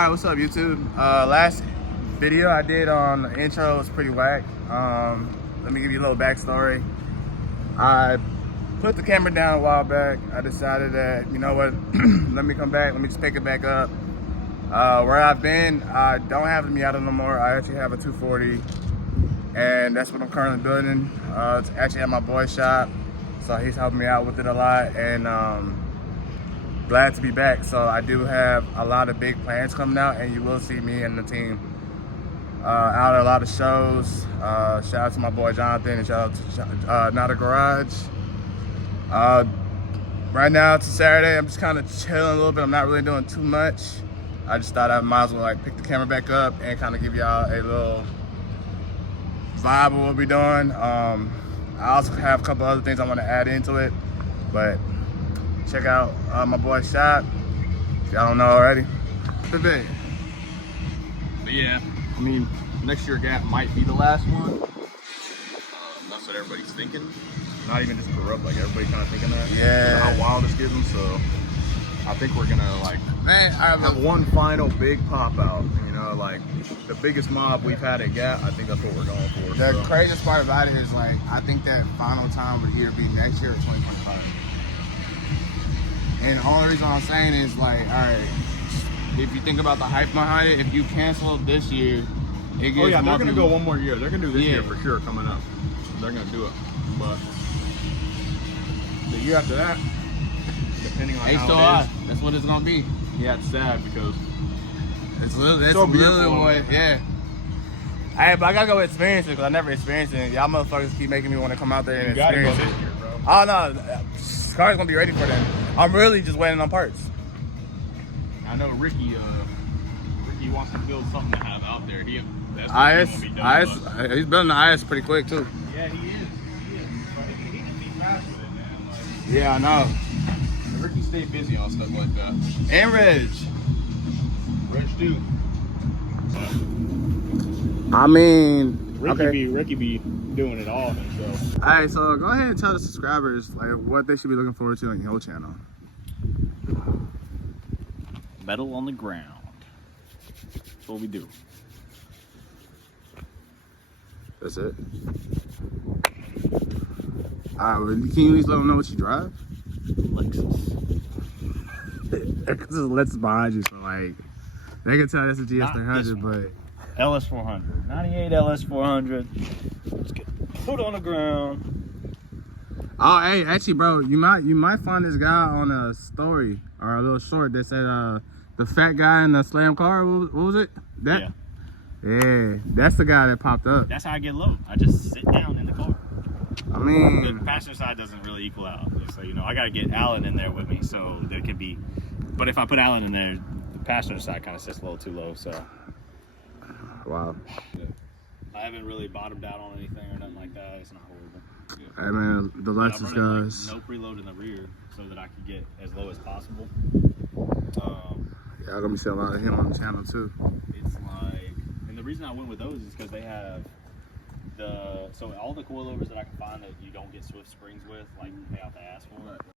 Alright, what's up YouTube? Last video I did on the intro was pretty whack. Let me give you a little backstory. I put the camera down a while back. I decided that, you know what, let me come back, let me just pick it back up. Where I've been, I don't have the Miata no more. I actually have a 240, and that's what I'm currently building. It's actually at my boy's shop, so he's helping me out with it a lot, and glad to be back. So I do have a lot of big plans coming out, and you will see me and the team out at a lot of shows. Shout out to my boy Jonathan, and shout out to Not a Garage. Right now it's a Saturday. I'm just kind of chilling a little bit. I'm not really doing too much. I just thought I might as well like pick the camera back up and kind of give y'all a little vibe of what we're doing. I also have a couple other things I want to add into it, but check out my boy's shop if y'all don't know already. But yeah, I mean, next year Gap might be the last one. That's what everybody's thinking. Not even just corrupt, like everybody kind of thinking that. Yeah. How wild it's getting, so I think we're gonna like have one final big pop out. You know, like the biggest mob we've had at Gap. I think that's what we're going for. The so. craziest part about it is like I think that final time would either be next year or 2025. And the only reason I'm saying is like, all right, if you think about the hype behind it, if you cancel this year, it gets Oh yeah, more they're gonna people. go one more year. They're gonna do this year for sure coming up. They're gonna do it, but the year after that, depending on how it is. That's what it's gonna be. Yeah, it's sad because It's literally so what, beautiful. yeah. Hey, but I gotta go experience it because I never experienced it. Y'all motherfuckers keep making me want to come out there and you gotta go experience this it. year, bro. Oh no, car's gonna be ready for that. I'm really just waiting on parts. I know Ricky wants to build something to have out there. He's building the IS pretty quick too. Yeah, he is. But he can be fast with it, man. Like, Yeah, I know. Ricky stayed busy on stuff like that. And Reg. Rich dude. I mean, Ricky be doing it all himself. Alright, so go ahead and tell the subscribers like what they should be looking forward to on your channel. Metal on the ground. That's what we do. That's it. Alright, well, can you at least let them know what you drive? Lexus. Because there's Lexus behind you, so like they can tell that's a GS300, but LS400. 98 LS400. Let's get put on the ground. oh, hey, actually, bro, you might find this guy on a story or a little short that said the fat guy in the slam car. What was it? That? Yeah, that's the guy that popped up. That's how I get low. I just sit down in the car. I mean, The passenger side doesn't really equal out. So, you know, I got to get Alan in there with me so there could be. But if I put Alan in there, the passenger side kind of sits a little too low. So, wow. I haven't really bottomed out on anything or nothing like that. It's not horrible. Hey man, the But Lexus I'm running, guys. like, no preload in the rear so that I could get as low as possible. Yeah, I'm gonna be seeing a lot of him on the channel too. It's like, and the reason I went with those is because they have so all the coilovers that I can find that you don't get Swift springs with, like you pay out the ass for.